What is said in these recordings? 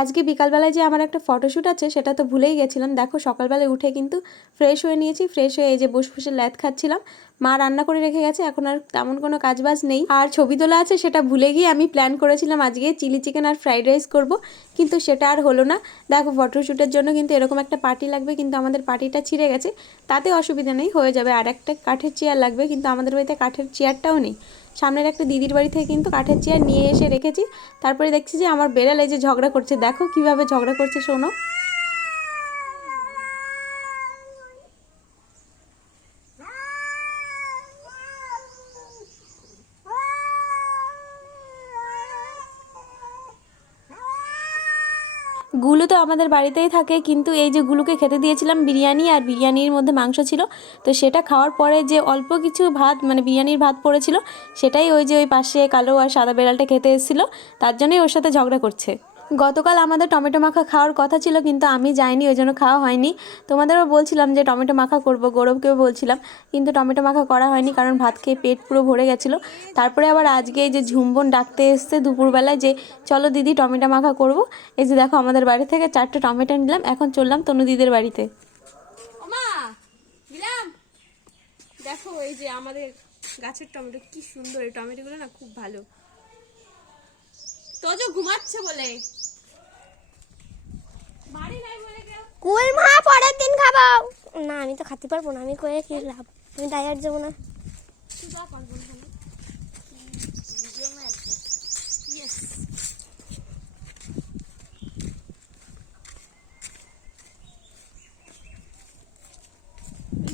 আজকে বিকালবেলায় যে আমার একটা ফটোশ্যুট আছে, সেটা তো ভুলেই গেছিলাম। দেখো, সকালবেলায় উঠে কিন্তু ফ্রেশ হয়ে নিয়েছি ফ্রেশ হয়ে এই যে বসে বসে ল্যাদ খাচ্ছিলাম। মা রান্না করে রেখে গেছে, এখন আর তেমন কোনো কাজবাজ নেই। আর ছবি তোলা আছে, সেটা ভুলে গিয়ে আমি প্ল্যান করেছিলাম আজকে চিলি চিকেন আর ফ্রাইড রাইস করব, কিন্তু সেটা আর হলো না। দেখো, ফটোশ্যুটের জন্য কিন্তু এরকম একটা পার্টি লাগবে, কিন্তু আমাদের পার্টিটা ছিঁড়ে গেছে। তাতে অসুবিধা নেই, হয়ে যাবে। আর একটা কাঠের চেয়ার লাগবে, কিন্তু আমাদের বাড়িতে কাঠের চেয়ারটাও নেই। সামনের একটা দিদির বাড়ি থেকে কিন্তু কাঠের চেয়ার নিয়ে এসে রেখেছি। তারপরে দেখছি যে আমার বেড়াল এই যে ঝগড়া করছে, দেখো কীভাবে ঝগড়া করছে শোনো। গুলো তো আমাদের বাড়িতেই থাকে, কিন্তু এই যে গুলোকে খেতে দিয়েছিলাম বিরিয়ানি আর বিরিয়ানির মধ্যে মাংস ছিল, তো সেটা খাওয়ার পরে যে অল্প কিছু ভাত মানে বিরিয়ানির ভাত পড়েছিল, সেটাই ওই যে ওই পাশে কালো আর সাদা বেড়ালটা খেতে এসেছিল, তার জন্যই ওর সাথে ঝগড়া করছে। গতকাল আমাদের টমেটো মাখা খাওয়ার কথা ছিল, কিন্তু আমি যাইনি, ওই জন্য খাওয়া হয়নি। তোমাদেরও বলছিলাম যে টমেটো মাখা করব, গৌরবকেও বলছিলাম, কিন্তু টমেটো মাখা করা হয়নি কারণ ভাত খেয়ে পেট পুরো ভরে গেছিল। তারপরে আবার আজকে এই যে ঝুমবন ডাকতে এসছে দুপুরবেলায় যে, চলো দিদি, টমেটো মাখা করব। এই যে দেখো আমাদের বাড়ি থেকে চারটে টমেটো নিলাম, এখন চললাম তনু দিদির বাড়িতে। দেখো এই যে আমাদের গাছের টমেটো, কি সুন্দর, এই টমেটোগুলো না খুব ভালো। তো যে ঘুমাচ্ছে বলে। বাড়ি নাই বলে কেউ। কুল মা পরের দিন খাব। না আমি তো খেতে পারব না আমি করে কি লাভ? আমি ডায়ার যাব না.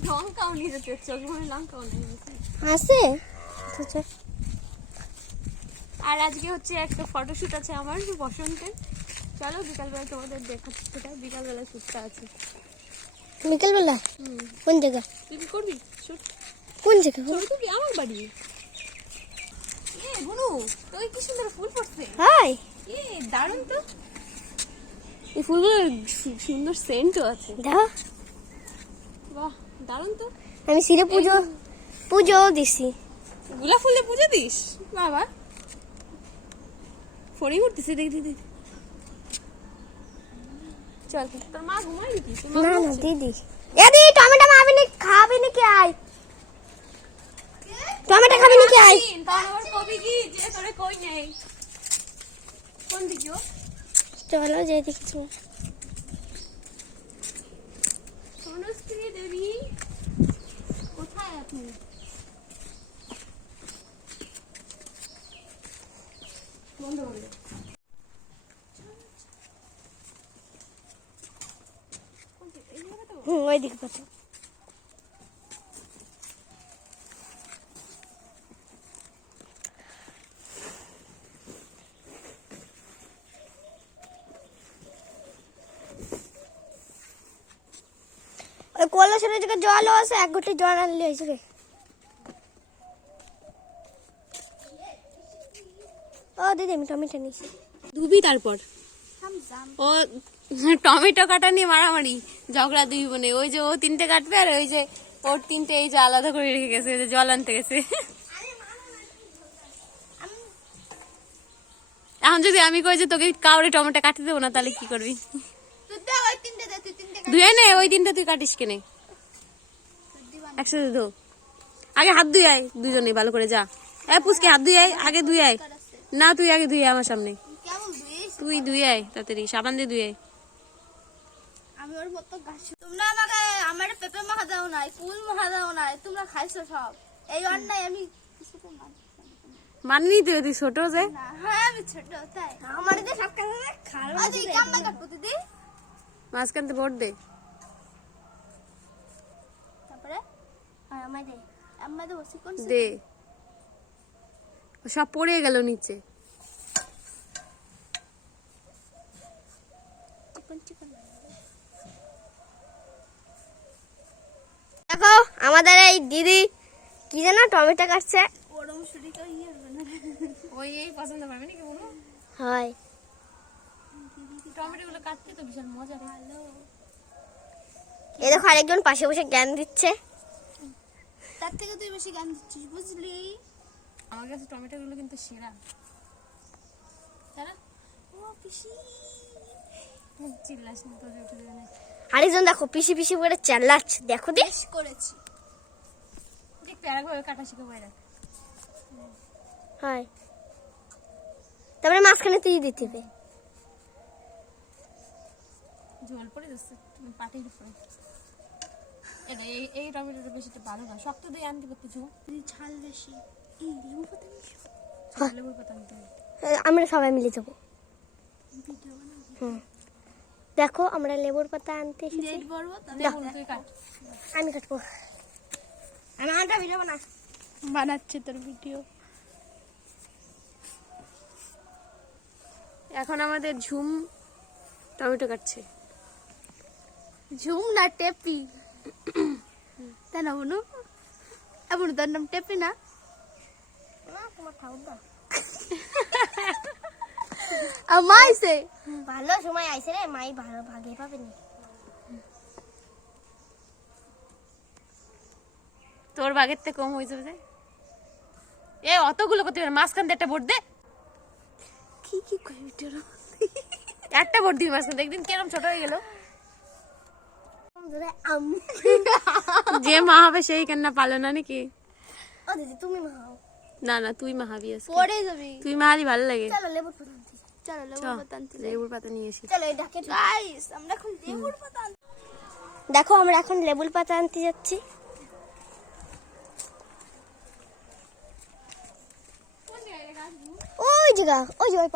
লঙ্কাও নিয়ে যেতে চোখ মানে লঙ্কাও নিয়ে আছে? তো। আর আজকে হচ্ছে একটা ফটোশ্যুট আছে আমার বসন্তের। চলো বিকালবেলা তোমাদের দেখাচ্ছি সেটা। বিকালবেলা শ্যুটটা আছে। বিকালবেলা? কোন জায়গা? তুই কি করবি? শ্যুট কোন জায়গা? ছবি তুলবি? আমার বাড়ি। এ বুনু তোকে কি সুন্দর ফুল পড়ছে? হাই! এ দারুণ তো। এই ফুলগুলোর সু- সুন্দর সেন্টও আছে। দেখো। বাহ দারুণ তো। আমি সিরে পুজো পুজো দিছি। গোলাপ ফুলে পুজো দিস? বাবা। ফড়ি উঠতেছে দেখ দিদি চল তোর মা ঘুমাই না না দিদি এ দিদি টমেটো খাবি না খাবি না কি আয়। টমেটো খাবি না কি তখন আবার কবি কি যে তোরে কই নেই কোন দিকে চলো যে দেখছি সোনশ্রী দেবী কোথায় আপনি বন্ধ বন্ধ হুম ওই দিকে পাচ্ছি। কলসের জায়গায় জলও আছে এক ঘটি জল আনলে হয়েছে ও দিদি আমি টমেটো নিয়েছি দুবি তারপর? ও টমেটো কাটা নিয়ে মারামারি ঝগড়া দুই বোনে। ওই যে ও তিনটে কাটবে আর ওই যে ওর তিনটে এই যে আলাদা করে রেখে গেছে ওই যে জল আনতে গেছে। এখন যদি আমি কই যে তোকে কাউরে টমেটো কাটতে দেবো না তাহলে কি করবি? ধুয়ে নে ওই তিনটা তুই কাটিস কেনে? একসাথে ধো। আগে হাত ধুই আয় দুজনে ভালো করে যা। এ পুচকে হাত ধুই আয় আগে ধুই আয়। না তুই আগে ধুয়ে আমার সামনে। তুই ধুই আয় তাড়াতাড়ি সাবান দিয়ে ধুয়ে আয়। আমি ওর মতো গাছ তোমরা আমাকে আমার পেঁপে মাখা দাও নাই কুল মাখা দাও নাই তোমরা খাইছো সব। এই অন্যায় আমি কিছুতে মানি মাননি তুই তুই ছোট যে। হ্যাঁ আমি ছোট তাই। আমার যে সব কাটবো দিদি ভোট দে। তারপরে? আর দে আমায় দে বসে কোন দে। সব পড়ে গেল নিচে চিকন চিকন দেখো আমাদের এই দিদি কি যেন টমেটো কাটছে। ওরম শুরি তো হবে না ওই এই পছন্দ করবে নাকি বলো? হয়। টমেটো কাটতে তো ভীষণ মজা ভালো এই দেখো আরেকজন পাশে বসে জ্ঞান দিচ্ছে। তার থেকে তুই বেশি গান দিচ্ছিস বুঝলি? আমার কাছে টমেটো গুলো কিন্তু সেরা। ও পিসি। চিল্লাস না তোর উঠে আরেকজন দেখো পিসি পিসি করে চাল্লাচ্ছে দেখো দে। করেছি দেখ প্যারাগুলো কাটা শিখে বাইরে হয়। তারপরে মাঝখানে তুই দিতে হবে। জল পড়ে যাচ্ছে তুমি পাটির উপরে। এটা এই এই টমেটোটা বেশি ভালো না। শক্ত দিয়ে আনতে পারতে কিছু ঝাল বেশি এই লেবু পাতা বেশি লেবুর পাতা আনতে আমরা সবাই মিলে যাব। হুম। দেখো আমরা লেবুর পাতা আনতে এসেছি। আমি কাটবো। আমি আনটা ভিডিও বানা বানাচ্ছে তোর ভিডিও। এখন আমাদের ঝুম টমেটো কাটছে। ঝুম না টেপি। তাই না বুনু এ বুনু তোর নাম টেপি না। দাও আমাইছে ভালো সময় আইছে রে মাই ভালো ভাগে পাবে তোর বাগের থেকে কম হয়ে যাবে এ অতগুলো করতে পারে মাঝখান দিয়ে একটা ভোট দে। কি কি একটা ভোট দিবি মাঝখান দিয়ে একদিন কেরম ছোট হয়ে গেল। যে মা হবে সেই কেন পালো না নাকি? তুমি মাও না না তুই মাহাবি আজকে। পড়ে যাবি। তুই মাহালি ভালো লাগে। চলো লেবুর পাতা আনতে চলো লেবু চ, পাতা আনতে লেবুর পাতা নিয়ে আসি। চলো এই ডাকে গাইস আমরা এখন লেবুর পাতা দেখো আমরা এখন লেবুর পাতা আনতে যাচ্ছি। ওই জায়গা ওই যে ওই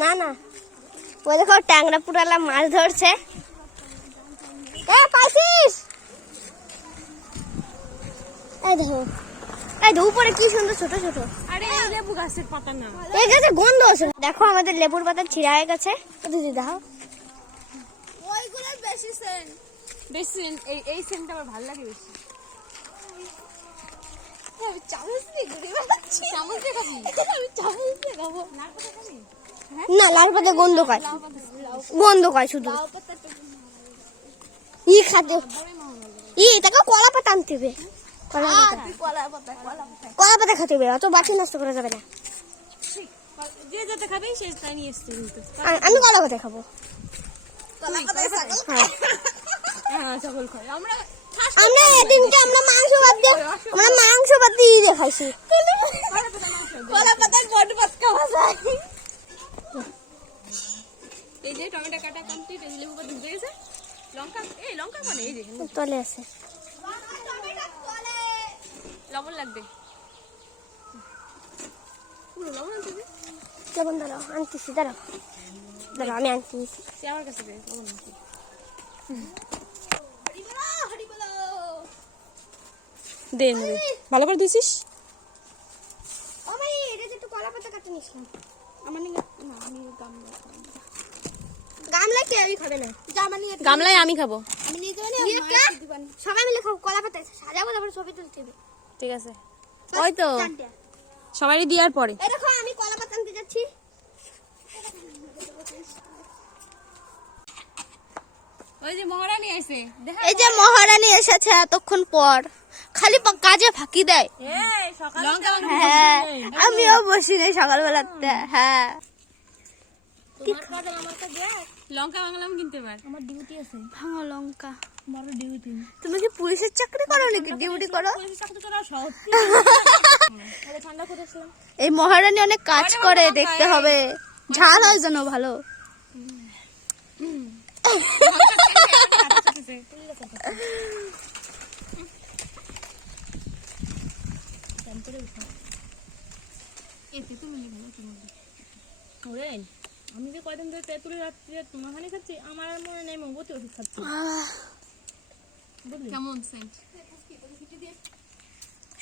না না। ওই দেখো ট্যাংরা পুরালা মাছ ধরছে। এ, পাইছিস? এই দেখো। এই দেখো উপরে কি সুন্দর ছোট ছোট। আরে লেবু গাছের পাতা না। এই গাছে গন্ধ আছে দেখো আমাদের লেবুর পাতা ছিঁড়া হয়ে গেছে। দিদি দেখো ওইগুলো বেশি সেন্ট বেশি এই এই সেন্টটা আমার ভালো লাগে বেশি। আমি চামচ দিয়ে ঘুরে বেড়াচ্ছি। চামচ দিয়ে খাবি? আমি চামচ দিয়ে খাব। লাল পাতা খাবি? না লাল পাতা গন্ধ কয় গন্ধ কয় শুধু। ই খাদ্য ই তাকে কলা পাতা আনতে হবে। কলা পাতা কলা খেতে হবে অত বাটি নষ্ট করা যাবে না। যে যেতে খাবে সে তাই নিয়ে এসছে কিন্তু। আমি কলা পাতা খাব। হ্যাঁ। হ্যাঁ আমরা আমরা এদিনকে আমরা মাংস দিয়ে আমরা মাংস দিয়ে দেখাইছি কলা খাওয়া যায়। এই যে টমেটো কাটা কমপ্লিট এই যে লেবু পাতা ঢুকে গেছে। লঙ্কা এই লঙ্কা মানে এই যে। তলে আছে। লবণ লাগবে? লবণ দাঁড়াও আনতেছি দাঁড়াও দাঁড়াও আমি আনতেছি। সে আমার কাছে দে লবণ আনতে দে ভালো করে দিছিস এটা একটু কলা পাতা কাটে নিছিলাম আমার নিয়ে না আমি গামলা গামলা কেউই খাবে না? গামলায় আমি খাব। আমি নিয়ে সবাই মিলে খাব কলা পাতা সাজাবো তারপরে ছবি তুলতে হবে। ঠিক আছে। ওই তো। সবারই দেওয়ার পরে। এই দেখো আমি কলা পাতা আনতে যাচ্ছি। ওই যে মহারানী আইছে। দেখা এই যে মহারানী এসেছে এতক্ষণ পর। খালি কাজে ফাঁকি দেয়। হ্যাঁ আমিও বসি নেই সকালবেলাতে হ্যাঁ। লঙ্কা বাংলাম কিনতে পার। ভাঙো লঙ্কা। তুমি কি পুলিশের চাকরি করো নাকি? ডিউটি করো? এই মহারানী অনেক কাজ করে দেখতে হবে। ঝাল হয় যেন ভালো। আমি যে কয়দিন ধরে তেঁতুলের রাত্রে মাখানি খাচ্ছি আমার আর মনে নেই মমবতী ওষুধ খাচ্ছি। কেমন সেন্ট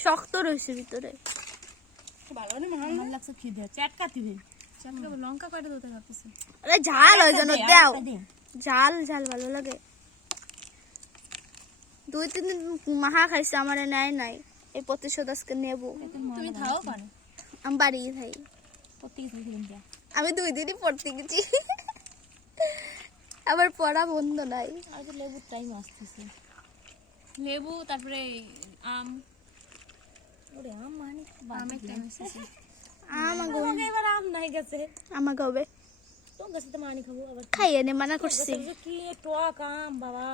শক্ত রয়েছে ভিতরে। লঙ্কা কয়টা দিতে ভাবতেছি আরে ঝাল হয় যেন দাও। ঝাল ঝাল ভালো লাগে। দুই তিন দিন মাহা খাইছে আমার নাই। এই প্রতিশোধ আজকে নেব। তুমি খাও কেন আমি বাড়ি আমি দুই দিনই পড়তে গেছি। আবার পড়া বন্ধ নাই। লেবুর টাইম আসতেছে। লেবু তারপরে আম। আমের টাইম এসেছে এবার আম নাই গেছে। আমাকে হবে। তো তো মানি খাব আবার খাইয়ে নে মানা করছি।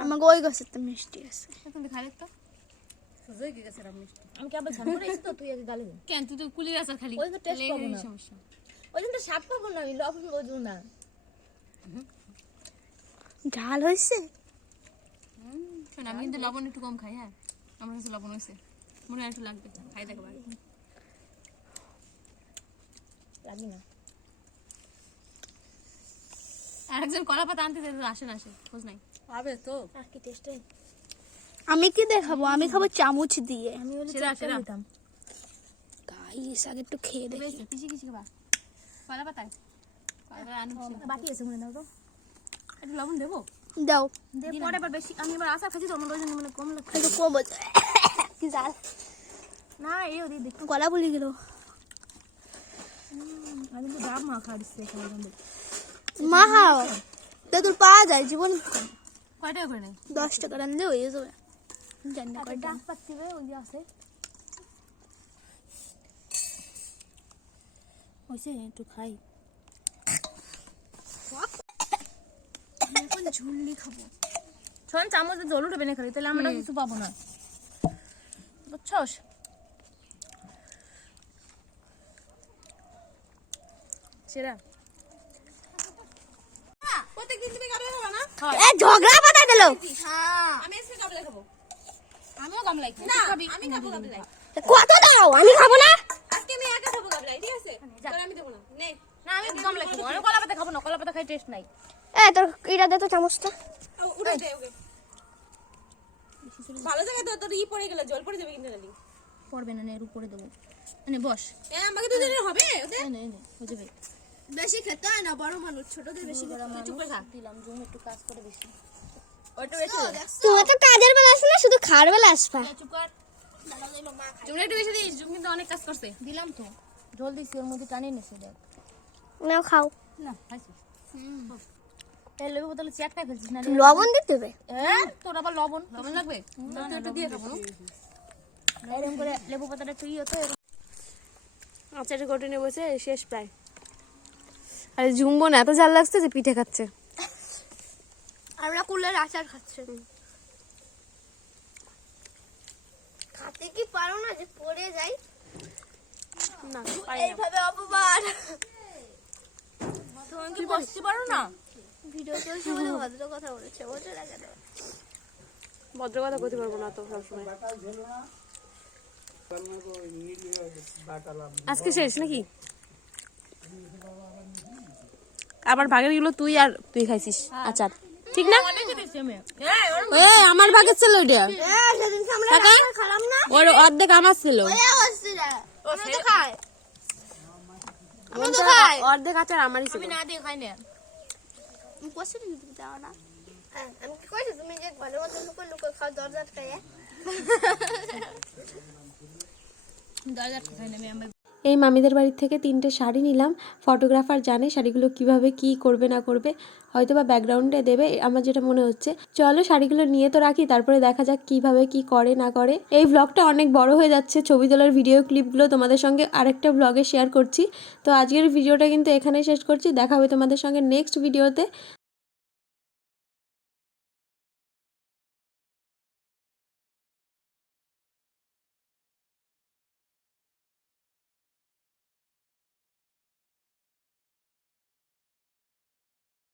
আমাকে ওই গাছের তো মিষ্টি আছে। তুমি খালে তুই আগে কেন? তুই তো কুলির আচার খালি ওই। সমস্যা। জন্য তো স্বাদ পাবো না আমি লবণ বোঝবো না। ঝাল হয়েছে শোন আমি কিন্তু লবণ একটু কম খাই হ্যাঁ। আমার কাছে লবণ হয়েছে। মনে হয় একটু লাগবে। খাই দেখো না। আর একজন কলা পাতা আনতে আসে না আসে খোঁজ নাই। পাবে তো। আর কি টেস্ট আমি কি দেখাবো? আমি খাব চামচ দিয়ে। আমি হলে সেরা, সেরা। নিতাম। গাইস আগে একটু খেয়ে দেখি। পিছি কিছু খাবা। কলা পাতায়? কলা পাতা বাকি আছে মনে দাও তো। একটু লবণ দেবো? দাও। দে পরে এবার বেশি আমি এবার আশা খাচ্ছি তো আমার ওই জন্য মানে কম লাগছে। একটু কম হচ্ছে। কি জাল। না এই দেখ। গলা বলি গেল। আমি তো দাম মা খা দিচ্ছে এখানে মা খাও। তেঁতুল পাওয়া যায় জীবন। কয় টাকা করে নেই দশ টাকা রানলে হয়ে যাবে। জানি না কয়টা। ডাক পাচ্ছি বে ওই আছে। হয়েছে একটু খাই। এখন ঝুললি খাব। শোন চামচে জল উঠবে না খালি তাহলে আমরা কিছু পাবো না। বুঝছস? সেরা। প্রত্যেকদিন তুমি গামলা খাবা না? এ ঝগড়া পাতা দিল। আমি আজকে গামলা খাব। আমিও গামলাই খাই না আমি খাব গামলাই কত দাও? আমি খাব না? আজকে আমি একা খাব গামলাই ঠিক আছে? তোর আমি দেবো না। নে। না আমি গামলাই খাব। আমি কলা পাতা খাব না কলা পাতা খাই টেস্ট নাই। এ তোর এটা দে তো চামচটা উড়াই দে ওকে। ভালো জায়গায় তো তোর ই পড়ে গেলে জল পড়ে যাবে কিন্তু নালি পড়বে না এর উপরে দেবো। মানে বস। এ আমাকে দুজনের হবে ওদের নে নে হয়ে যাবে। বেশি খেতে হয় না বড় মানুষ ছোটদের বেশি তুই চুপ করে খা দিলাম জন্য একটু কাজ করে বেশি। ওটা বেশি তুমি তো কাজের বেলা আসবে না শুধু খাওয়ার বেলা আসবা। চুপ কর। জুম একটু বেশি দিস জুম কিন্তু অনেক কাজ করছে। দিলাম তো। জল দিছি ওর মধ্যে টানিয়ে নিছে দেখ। নাও খাও। না খাইছিস? এই লেবু বোতলে চেয়ারটা ফেলছিস না লবণ দিতে হবে হ্যাঁ তোর আবার লবণ। লবণ লাগবে? তো একটু দিয়ে খাব এরকম করে লেবু পাতাটা একটু তো আচারের কটিনে বসে শেষ প্রায়। আরে ঝুমবো না এত জাল লাগছে যে পিঠে খাচ্ছে। আমরা কুলের আচার খাচ্ছি। খাতে কি পারো না যে পড়ে যাই? না না এইভাবে অপমান তুমি কি বসতে পারো না? ভিডিও চলছে বলে ভদ্র কথা বলেছে বোঝো না ভদ্র কথা করতে পারব না তো সবসময়। আজকে শেষ নাকি? আবার ভাগেরগুলো তুই আর তুই খাইছিস। আচার ঠিক না? এ আমার ভাগের ছিল ওইটা। সেদিন আমরা খারাপ না? ওর অর্ধেক আমার ছিল। অর্ধেক আচার আমারই ছিল। না। পছন্দ দিতে দাও না আমি কি কইছি তুমি যে ঘরের মধ্যে লুকো লুকো খাও দরজা আটকায় দরজা আটকায় না আমি আমার এই মামিদের বাড়ির থেকে তিনটে শাড়ি নিলাম। ফটোগ্রাফার জানে শাড়িগুলো কীভাবে কি করবে না করবে। হয়তো বা ব্যাকগ্রাউন্ডে দেবে, আমার যেটা মনে হচ্ছে। চলো শাড়িগুলো নিয়ে তো রাখি, তারপরে দেখা যাক কীভাবে কি করে না করে। এই ব্লগটা অনেক বড় হয়ে যাচ্ছে, ছবি তোলার ভিডিও ক্লিপগুলো তোমাদের সঙ্গে আরেকটা ব্লগে শেয়ার করছি। তো আজকের ভিডিওটা কিন্তু এখানেই শেষ করছি, দেখা হবে তোমাদের সঙ্গে নেক্সট ভিডিওতে